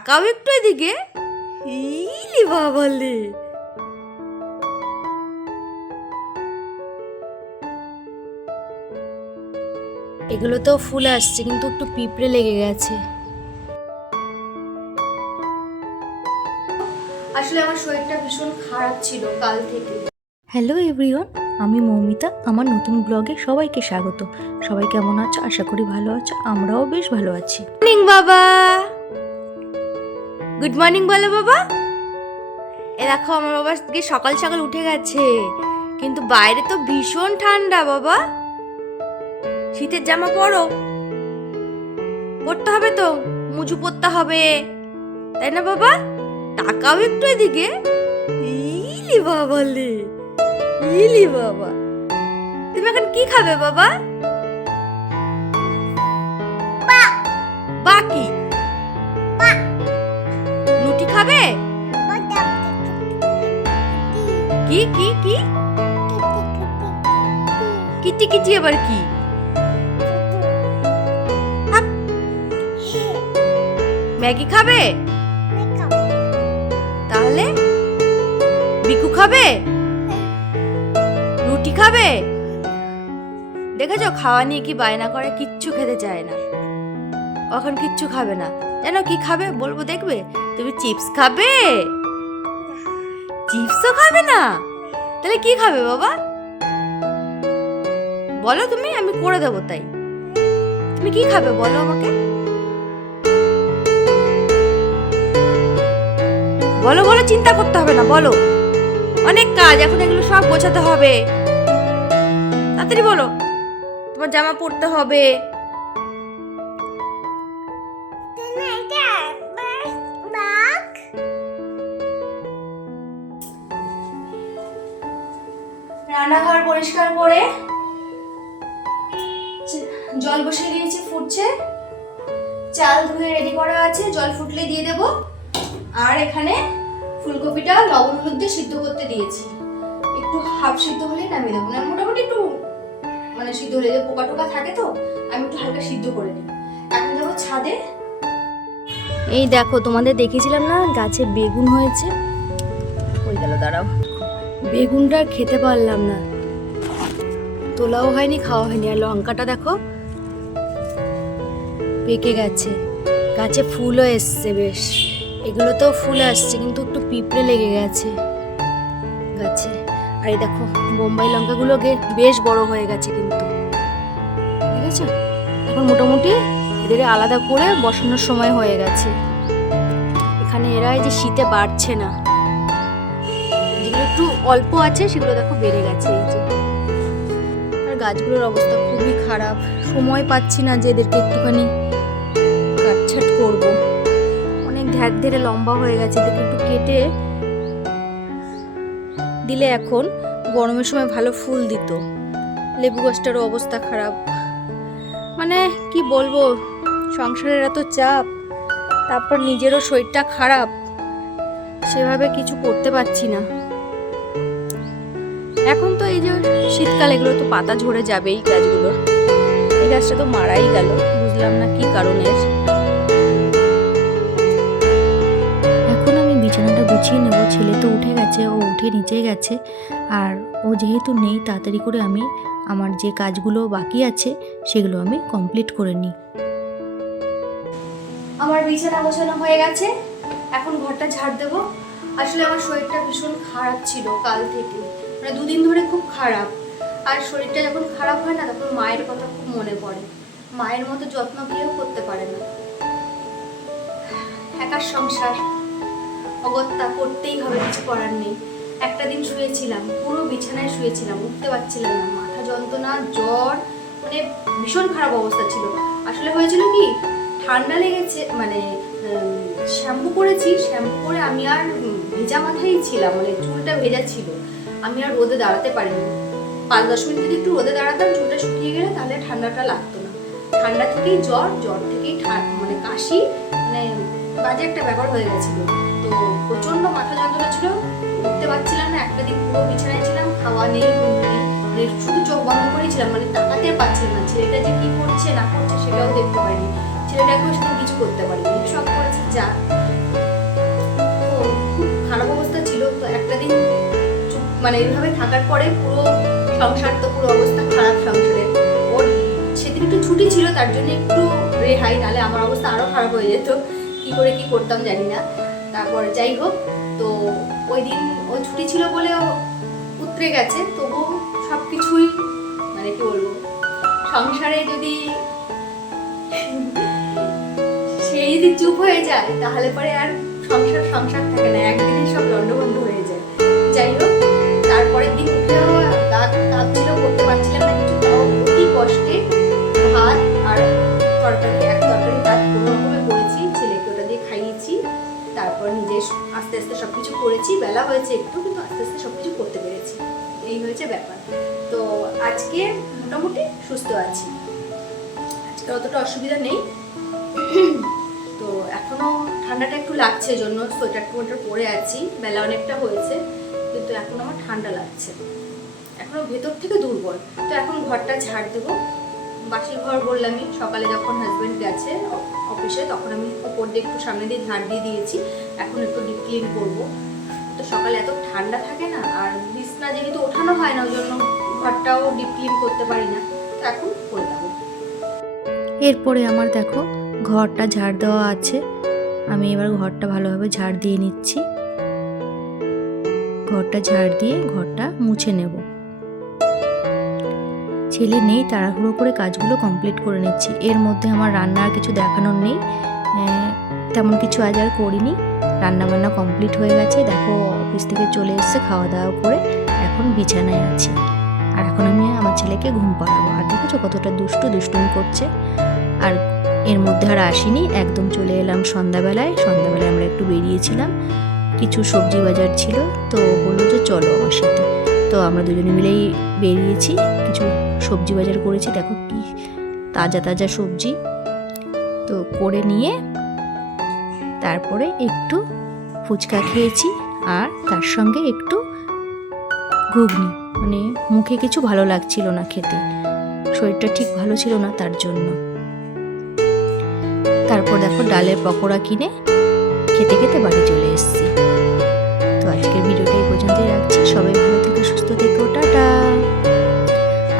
তাকাও একটু এদিকে। বাবালে। এগুলো তো ফুল আসছে, কিন্তু একটু পিঁপড়ে লেগে গেছে। আসলে আমার শরীরটা ভীষণ খারাপ ছিল কাল থেকে। হ্যালো এভরিওয়ান, আমি মৌমিতা, আমার নতুন ব্লগে সবাইকে স্বাগত। সবাই কেমন আছো? আশা করি ভালো আছো, আমরাও বেশ ভালো আছি। বাবা! গুড মর্নিং বলো বাবা। এ দেখো, আমার বাবা সকাল সকাল উঠে গেছে, কিন্তু বাইরে তো ভীষণ ঠান্ডা বাবা। শীতের জামা পরো। পরতে হবে তো, মুজু পরতে হবে। তাই না বাবা? তাকাও একটু এদিকে। ইলি বাবা ইলি বাবা। তুমি এখন কি খাবে বাবা? কিটি কিটি আবার কি? ম্যাগি খাবে? তাহলে? বিকু খাবে? রুটি খাবে? দেখেছ, খাওয়া নিয়ে কি বায়না করে? কিচ্ছু খেতে চায় না। এখন কিচ্ছু খাবে না। জানো কি খাবে? বলব দেখবে? তুমি চিপস খাবে? চিপসও খাবে না? তাহলে কি খাবে বাবা? বলো তুমি আমি করে দেবো তাই। তুমি কি খাবে বলো আমাকে? বলো বলো চিন্তা করতে হবে না বলো। অনেক কাজ এখন এগুলো সব গোছাতে হবে। তাড়াতাড়ি বলো তোমার জামা পরতে হবে। রান্নাঘর পরিষ্কার করে জল বসিয়ে দিয়েছি, ফুটছে। চাল ধুয়ে রেডি করা আছে, জল ফুটলে দিয়ে দেব। আর এখানে ফুলকপিটা লবণ হলুদ দিয়ে সিদ্ধ করতে দিয়েছি। একটু হাফ সিদ্ধ হলেই নামিয়ে দেবো। না, মোটামুটি একটু মানে সিদ্ধ হলে পোকা টোকা থাকে তো, আমি একটু হালকা সিদ্ধ করে নিই। এখন যাব ছাদে। এই দেখো, তোমাদের দেখেছিলাম না, গাছে বেগুন হয়েছে। ওই গেল, দাঁড়াও। বেগুনটা খেতে পারলাম না। তোলাও হয়নি, খাওয়া হয়নি। আর লঙ্কাটা দেখো পেকে গেছে। গাছে ফুলও এসছে বেশ। এগুলো তো ফুল আসছে, কিন্তু একটু পিঁপড়ে লেগে গেছে গাছে। আর এই দেখো, বোম্বাই লঙ্কাগুলো বেশ বড় হয়ে গেছে কিন্তু। ঠিক আছে? এখন মোটামুটি এদের আলাদা করে বসানোর সময় হয়ে গেছে। এখানে এরা যে শীতে বাড়ছে না। যেগুলো একটু অল্প আছে, সেগুলো দেখো বেড়ে গেছে এই যে। গাছগুলোর অবস্থা খুবই খারাপ। সময় পাচ্ছি না যে এদেরকে একটুখানি কাটছাট করব। অনেক ধ্যাক ধেরে লম্বা হয়ে গেছে, এদেরকে একটু কেটে দিলে এখন গরমের সময় ভালো ফুল দিত। লেবু গাছটারও অবস্থা খারাপ। মানে কি বলব, সংসারের এত চাপ, তারপর নিজেরও শরীরটা খারাপ। সেভাবে কিছু করতে পারছি না। এখন তো এই যে শীতকাল এগুলো তো পাতা ঝরে যাবেই গাছগুলোর এই গাছটা তো মারাই গেল বুঝলাম না কি কারণে। এখন আমি বিছানাটা গুছিয়ে নেব ছেলে তো উঠে গেছে ও উঠে নিচে গেছে। আর ও যেহেতু নেই তাড়াতাড়ি করে আমি আমার যে কাজগুলো বাকি আছে সেগুলো আমি কমপ্লিট করে নিই। আমার বিছানা গোছানো হয়ে গেছে এখন ঘরটা ঝাড় দেবো। আসলে আমার শরীরটা ভীষণ খারাপ ছিল কাল থেকে। মানে দুদিন ধরে খুব খারাপ। আর শরীরটা যখন খারাপ হয় না, তখন মায়ের কথা খুব মনে পড়ে। মায়ের মতো যত্ন কেউ করতে পারে না। একার সংসার। অগত্যা করতেই হবে, কিছু করার নেই। একটা দিন শুয়েছিলাম, পুরো বিছানায় শুয়েছিলাম, উঠতে পারছিলাম না। মাথা যন্ত্রণা, জ্বর মানে ভীষণ খারাপ অবস্থা ছিল। আসলে হয়েছিল কি, ঠান্ডা লেগেছে মানে শ্যাম্পু করেছি। শ্যাম্পু করে আমি আর ভেজা মাথায় ছিলাম মানে চুলটা ভেজা ছিল। আমি আর রোদে দাঁড়াতে পারিনি। পাঁচ দশ মিনিট যদি একটু রোদে দাঁড়াতাম, চুলটা শুকিয়ে গেলে তাহলে ঠান্ডাটা লাগতো না। ঠান্ডা থেকেই জ্বর জ্বর থেকেই মানে কাশি মানে বাজে একটা ব্যাপার হয়ে গেছিল। তো প্রচণ্ড মাথা যন্ত্রণা ছিল, উঠতে পারছিলাম না, একটা দিন পুরো বিছানায় ছিলাম, খাওয়া নেই, ঘুম নেই মানে শুধু চোখ বন্ধ করেছিলাম মানে তাকাতে পারছিলাম না। ছেলেটা যে কি করছে, না করছে সেটাও দেখতে পারিনি। ছেলেটাকেও সেদিন কিছু করতে পারিনি। সব করেছে, যা মানে এইভাবে থাকার পরে পুরো সংসার তো পুরো অবস্থা খারাপ সংসারের। ওর সেদিন একটু ছুটি ছিল, তার জন্য একটু রেহাই নাহলে আমার অবস্থা আরও খারাপ হয়ে যেত। কি করে কি করতাম জানি না। তারপর যাই হোক, তো ওই দিন ও ছুটি ছিল বলে ও উতরে গেছে। তবু সব কিছুই মানে কি বলব, সংসারে যদি সে যদি চুপ হয়ে যায়, তাহলে পরে আর সংসার সংসার থাকে না। একদিনই সব লন্ডভন্ড হয়ে যায়। যাই হোক তারপর নিজে আস্তে আস্তে সব কিছু করেছি, বেলা হয়েছে একটু, কিন্তু আস্তে আস্তে সব কিছু করতে পেরেছি। এই হয়েছে ব্যাপার। তো আজকে মোটামুটি সুস্থ আছি। আজকে অতটা অসুবিধা নেই। তো এখনও ঠান্ডাটা একটু লাগছে জন্য সোয়েটার টোয়েটার পরে আছি। বেলা অনেকটা হয়েছে, কিন্তু এখন আমার ঠান্ডা লাগছে। এখনও ভেতর থেকে দুর্বল। তো এখন ঘরটা ঝাড় দেবো। বাসি ঘর বললামই, সকালে যখন হাজব্যান্ড গেছে অফিসে তখন আমি উপর দিয়ে একটু সামনে দিয়ে ঝাড় দিয়ে দিয়েছি। এখন একটু ডিপ ক্লিন করব। তো সকালে এত ঠান্ডা থাকে না, আর বিছনা যেহেতু ওঠানো হয় না ওই জন্য ঘরটাও ডিপ ক্লিন করতে পারি না। তো এখন করে দেবো। এরপরে আমার দেখো, ঘরটা ঝাড় দেওয়া আছে। আমি এবার ঘরটা ভালোভাবে ঝাড় দিয়ে নিচ্ছি। ঘরটা ঝাড় দিয়ে ঘরটা মুছে নেব। ছেলে নেই, তাড়াহুড়ো করে কাজগুলো কমপ্লিট করে নিচ্ছি। এর মধ্যে আমার রান্না আর কিছু দেখানোর নেই। তেমন কিছু আজ আর করিনি। রান্না বান্না কমপ্লিট হয়ে গেছে। দেখো অফিস থেকে চলে এসেছে খাওয়া দাওয়া করে। এখন বিছানায় আছি। আর এখন আমি আমার ছেলেকে ঘুম পাড়াবো। আর দেখেছ কতটা দুষ্টু দুষ্টুমি করছে। আর এর মধ্যে আর আসিনি। একদম চলে এলাম সন্ধ্যাবেলায়। সন্ধ্যাবেলায় আমরা একটু বেরিয়েছিলাম। কিছু সবজি বাজার ছিল। তো বলল যে চলো আমার সাথে। তো আমরা দুজনে মিলেই বেরিয়েছি। কিছু সবজি বাজার করেছি, দেখো কি তাজা তাজা সবজি। তো করে নিয়ে তারপরে একটু ফুচকা খেয়েছি আর তার সঙ্গে একটু ঘুগনি। মানে মুখে কিছু ভালো লাগছিল না খেতে, শরীরটা ঠিক ভালো ছিল না তার জন্য। তারপর দেখো ডালের পকোড়া কিনে খেতে খেতে বাড়ি চলে এসেছি। তো আজকের ভিডিওটা এই পর্যন্তই রাখছি, সবাই ভালো থেকে, সুস্থ থেকো, টাটা।